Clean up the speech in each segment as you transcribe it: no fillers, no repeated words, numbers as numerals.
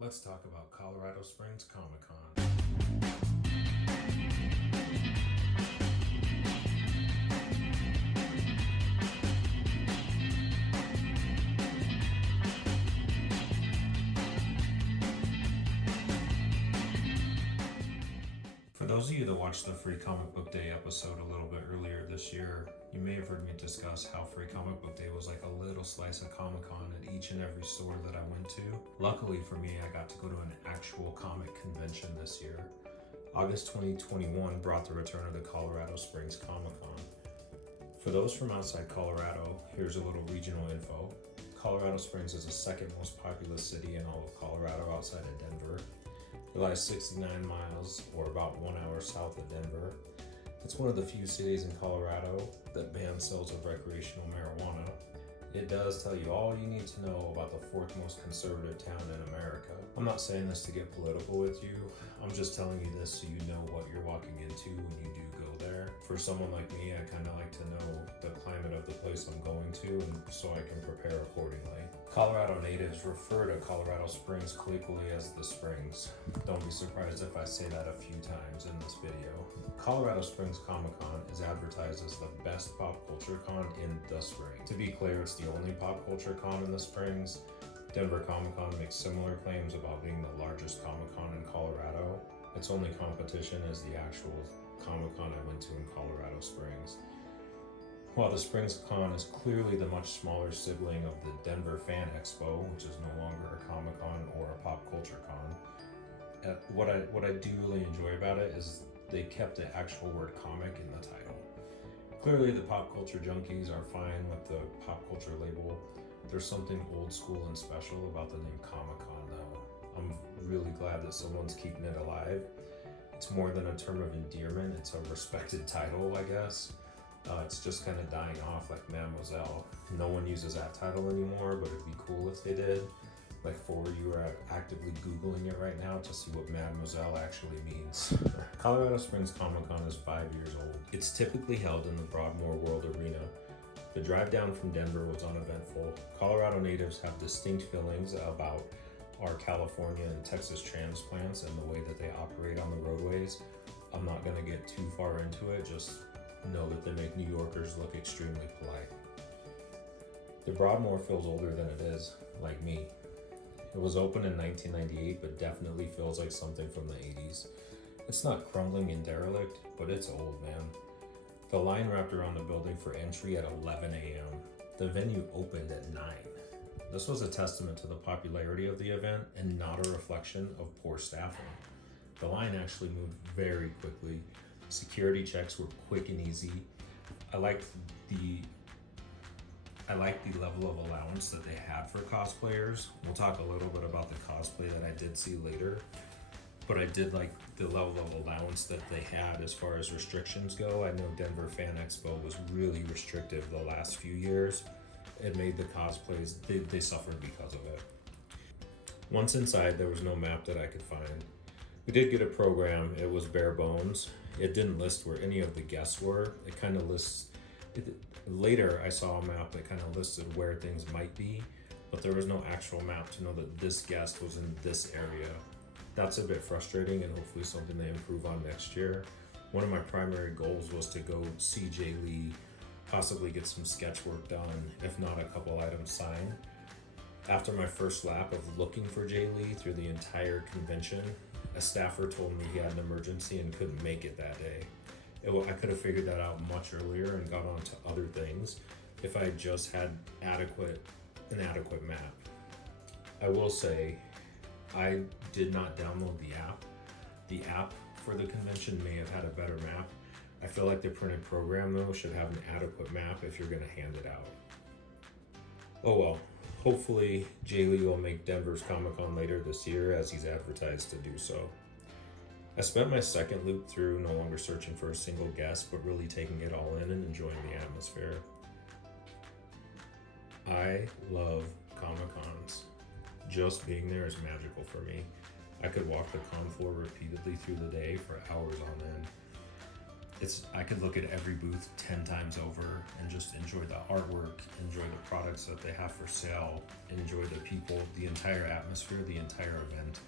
Let's talk about Colorado Springs Comic Con. For those of you that watched the Free Comic Book Day episode a little bit earlier this year, you may have heard me discuss how Free Comic Book Day was like a little slice of Comic-Con at each and every store that I went to. Luckily for me, I got to go to an actual comic convention this year. August 2021 brought the return of the Colorado Springs Comic Con. For those from outside Colorado, here's a little regional info. Colorado Springs is the second most populous city in all of Colorado outside of Denver. It lies 69 miles, or about 1 hour south of Denver. It's one of the few cities in Colorado that bans sales of recreational marijuana. It does tell you all you need to know about the fourth most conservative town in America. I'm not saying this to get political with you. I'm just telling you this so you know what you're walking into when you do go there. For someone like me, I kind of like to know the climate of the place I'm going to, and so I can prepare accordingly. Colorado natives refer to Colorado Springs colloquially as the Springs. Don't be surprised if I say that a few times in this video. Colorado Springs Comic Con is advertised as the best pop culture con in the spring. To be clear, it's the only pop culture con in the Springs. Denver Comic Con makes similar claims about being the largest Comic Con in Colorado. Its only competition is the actual Comic Con I went to in Colorado Springs. While the Springs Con is clearly the much smaller sibling of the Denver Fan Expo, which is no longer a Comic Con or a pop culture con, what I do really enjoy about it is they kept the actual word comic in the title. Clearly the pop culture junkies are fine with the pop culture label. There's something old school and special about the name Comic Con though. I'm really glad that someone's keeping it alive. It's more than a term of endearment, it's a respected title, I guess. It's just kind of dying off like Mademoiselle. No one uses that title anymore, but it'd be cool if they did. Like you are actively Googling it right now to see what Mademoiselle actually means. Colorado Springs Comic Con is 5 years old. It's typically held in the Broadmoor World Arena. The drive down from Denver was uneventful. Colorado natives have distinct feelings about our California and Texas transplants and the way that they operate on the roadways. I'm not gonna get too far into it, just know that they make New Yorkers look extremely polite. The Broadmoor feels older than it is, like me. It was opened in 1998, but definitely feels like something from the 80s. It's not crumbling and derelict, but it's old, man. The line wrapped around the building for entry at 11 a.m. The venue opened at 9. This was a testament to the popularity of the event and not a reflection of poor staffing. The line actually moved very quickly. Security checks were quick and easy. I liked the level of allowance that they had for cosplayers. We'll talk a little bit about the cosplay that I did see later, but I did like the level of allowance that they had as far as restrictions go. I know Denver Fan Expo was really restrictive the last few years. It made the cosplays, they suffered because of it. Once inside, there was no map that I could find. We did get a program, it was bare bones. It didn't list where any of the guests were. It kind of lists, later I saw a map that kind of listed where things might be, but there was no actual map to know that this guest was in this area. That's a bit frustrating and hopefully something they improve on next year. One of my primary goals was to go see Jay Lee, possibly get some sketch work done, if not a couple items signed. After my first lap of looking for Jay Lee through the entire convention, a staffer told me he had an emergency and couldn't make it that day. I could have figured that out much earlier and got on to other things if I had just had an adequate map. I will say, I did not download the app. The app for the convention may have had a better map. I feel like the printed program though should have an adequate map if you're gonna hand it out. Oh well, hopefully Jay Lee will make Denver's Comic Con later this year as he's advertised to do so. I spent my second loop through no longer searching for a single guest, but really taking it all in and enjoying the atmosphere. I love Comic Cons. Just being there is magical for me. I could walk the con floor repeatedly through the day for hours on end. I could look at every booth 10 times over and just enjoy the artwork, enjoy the products that they have for sale, enjoy the people, the entire atmosphere, the entire event.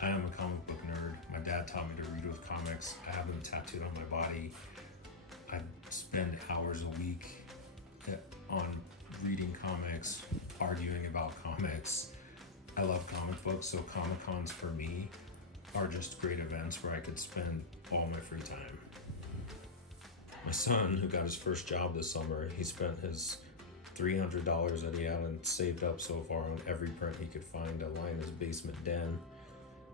I am a comic book nerd. My dad taught me to read with comics. I have them tattooed on my body. I spend hours a week on reading comics, arguing about comics. I love comic books, so Comic Cons for me are just great events where I could spend all my free time. My son, who got his first job this summer, he spent his $300 that he hadn't saved up so far on every print he could find to line his basement den.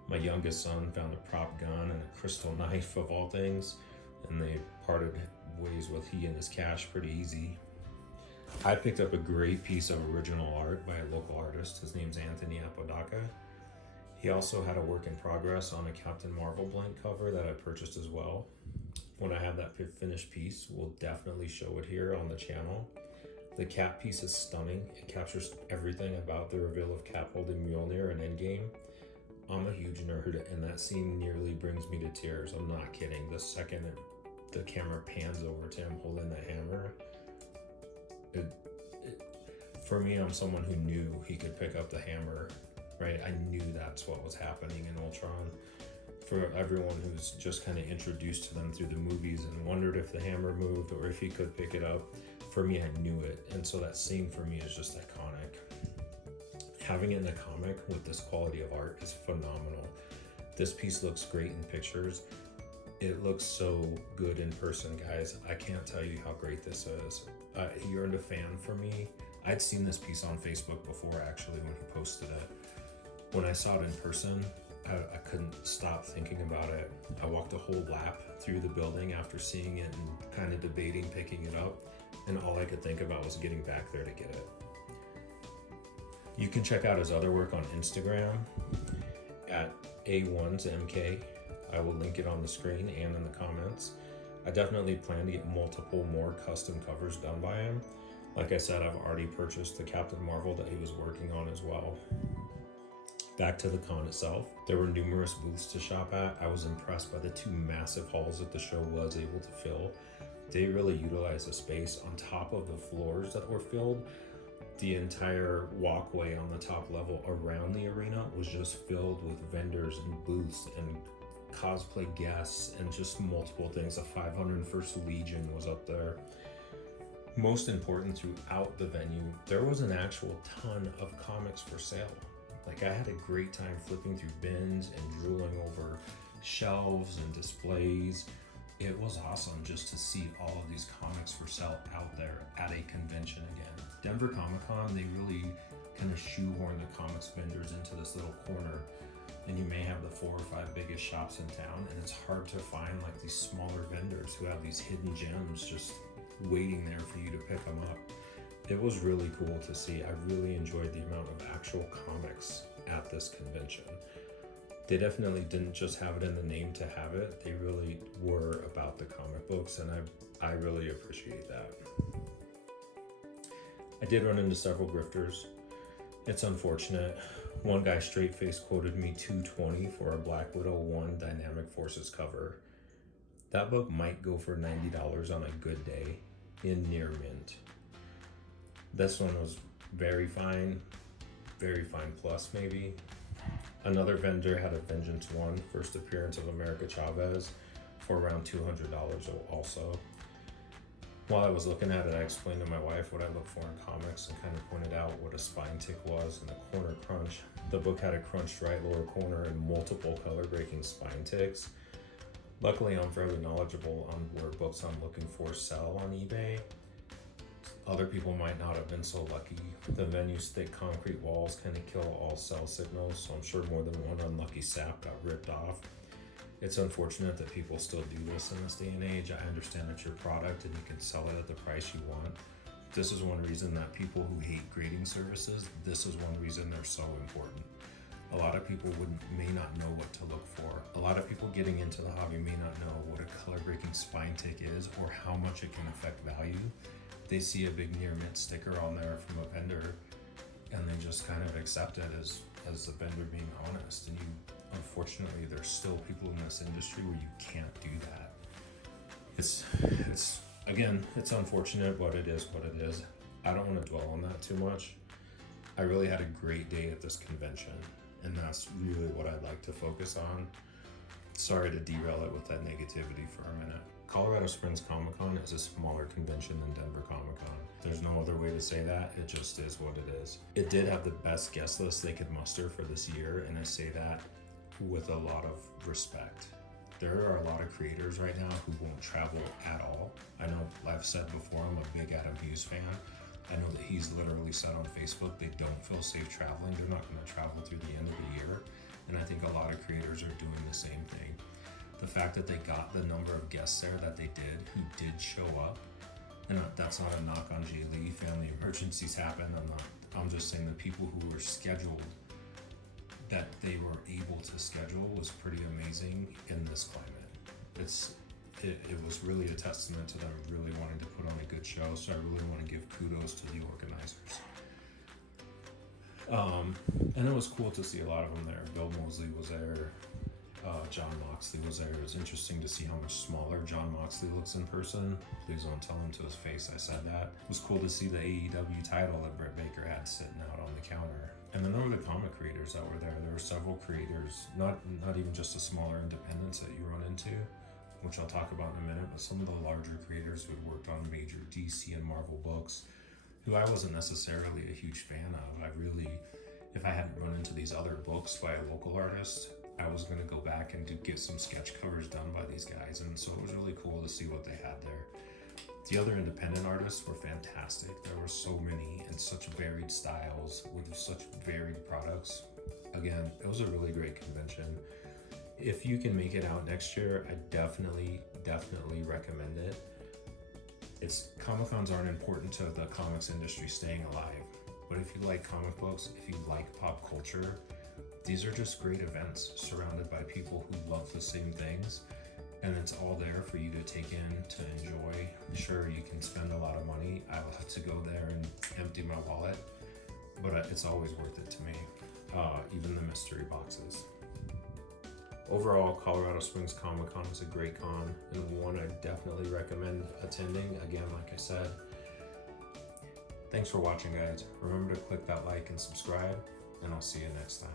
My youngest son found a prop gun and a crystal knife of all things, and they parted ways with he and his cash pretty easy. I picked up a great piece of original art by a local artist. His name's Anthony Apodaca. He also had a work in progress on a Captain Marvel blank cover that I purchased as well. When I have that finished piece, we'll definitely show it here on the channel. The Cap piece is stunning. It captures everything about the reveal of Cap holding Mjolnir in Endgame. I'm a huge nerd, and that scene nearly brings me to tears. I'm not kidding. The second the camera pans over to him holding the hammer, for me, I'm someone who knew he could pick up the hammer, right? I knew that's what was happening in Ultron. For everyone who's just kind of introduced to them through the movies and wondered if the hammer moved or if he could pick it up, for me, I knew it. And so that scene for me is just iconic. Having it in a comic with this quality of art is phenomenal. This piece looks great in pictures. It looks so good in person, guys. I can't tell you how great this is. He earned a fan for me. I'd seen this piece on Facebook before, actually, when he posted it. When I saw it in person, I couldn't stop thinking about it. I walked a whole lap through the building after seeing it and kind of debating picking it up, and all I could think about was getting back there to get it. You can check out his other work on Instagram at A1'sMK. I will link it on the screen and in the comments. I definitely plan to get multiple more custom covers done by him. Like I said, I've already purchased the Captain Marvel that he was working on as well. Back to the con itself, there were numerous booths to shop at. I was impressed by the two massive halls that the show was able to fill. They really utilized the space on top of the floors that were filled. The entire walkway on the top level around the arena was just filled with vendors and booths and cosplay guests and just multiple things. The 501st Legion was up there. Most important, throughout the venue, there was an actual ton of comics for sale. Like, I had a great time flipping through bins and drooling over shelves and displays. It was awesome just to see all of these comics for sale out there at a convention again. Denver Comic Con, they really kind of shoehorn the comics vendors into this little corner, and you may have the 4 or 5 biggest shops in town, and it's hard to find like these smaller vendors who have these hidden gems just waiting there for you to pick them up. It was really cool to see. I really enjoyed the amount of actual comics at this convention. They definitely didn't just have it in the name to have it. They really were about the comic books, and I really appreciate that. I did run into several grifters. It's unfortunate. One guy straight-faced quoted me $220 for a Black Widow 1 Dynamic Forces cover. That book might go for $90 on a good day in near mint. This one was very fine plus maybe. Another vendor had a Vengeance 1 first appearance of America Chavez for around $200 also. While I was looking at it, I explained to my wife what I look for in comics and kind of pointed out what a spine tick was and a corner crunch. The book had a crunched right lower corner and multiple color breaking spine ticks. Luckily, I'm fairly knowledgeable on where books I'm looking for sell on eBay. Other people might not have been so lucky. The venue's thick concrete walls kind of kill all cell signals, so I'm sure more than one unlucky sap got ripped off. It's unfortunate that people still do this in this day and age. I understand it's your product and you can sell it at the price you want. This is one reason that people who hate grading services, this is one reason they're so important. A lot of people may not know what to look for. A lot of people getting into the hobby may not know what a color breaking spine tick is or how much it can affect value. They see a big near mint sticker on there from a vendor and they just kind of accept it as the vendor being honest. And unfortunately, there's still people in this industry where you can't do that. It's again, it's unfortunate, but it is what it is. I don't want to dwell on that too much. I really had a great day at this convention, and that's really what I'd like to focus on. Sorry to derail it with that negativity for a minute. Colorado Springs Comic Con is a smaller convention than Denver Comic Con. There's no other way to say that, it just is what it is. It did have the best guest list they could muster for this year, and I say that with a lot of respect. There are a lot of creators right now who won't travel at all. I know I've said before, I'm a big Adam Hughes fan. I know that he's literally said on Facebook they don't feel safe traveling. They're not going to travel through the end of the year. And I think a lot of creators are doing the same thing. The fact that they got the number of guests there that they did, who did show up, and that's not a knock on Jay Lee, family emergencies happen. I'm just saying the people who were scheduled, that they were able to schedule, was pretty amazing in this climate. It was really a testament to them really wanting to put on a good show, so I really want to give kudos to the organizers. And it was cool to see a lot of them there. Bill Moseley was there, John Moxley was there. It was interesting to see how much smaller John Moxley looks in person. Please don't tell him to his face I said that. It was cool to see the AEW title that Britt Baker had sitting out on the counter. And the number of comic creators that were there were several creators, not even just the smaller independents that you run into, which I'll talk about in a minute, but some of the larger creators who had worked on major DC and Marvel books, who I wasn't necessarily a huge fan of. If I hadn't run into these other books by a local artist, I was going to go back and get some sketch covers done by these guys, and so it was really cool to see what they had there. The other independent artists were fantastic. There were so many and such varied styles with such varied products. Again, it was a really great convention. If you can make it out next year, I definitely recommend it. Comic-Cons aren't important to the comics industry staying alive, but if you like comic books, if you like pop culture, these are just great events surrounded by people who love the same things, and it's all there for you to take in, to enjoy. Sure, you can spend a lot of money. I will have to go there and empty my wallet, but it's always worth it to me, even the mystery boxes. Overall, Colorado Springs Comic Con is a great con, and one I definitely recommend attending. Again, like I said, thanks for watching, guys. Remember to click that like and subscribe, and I'll see you next time.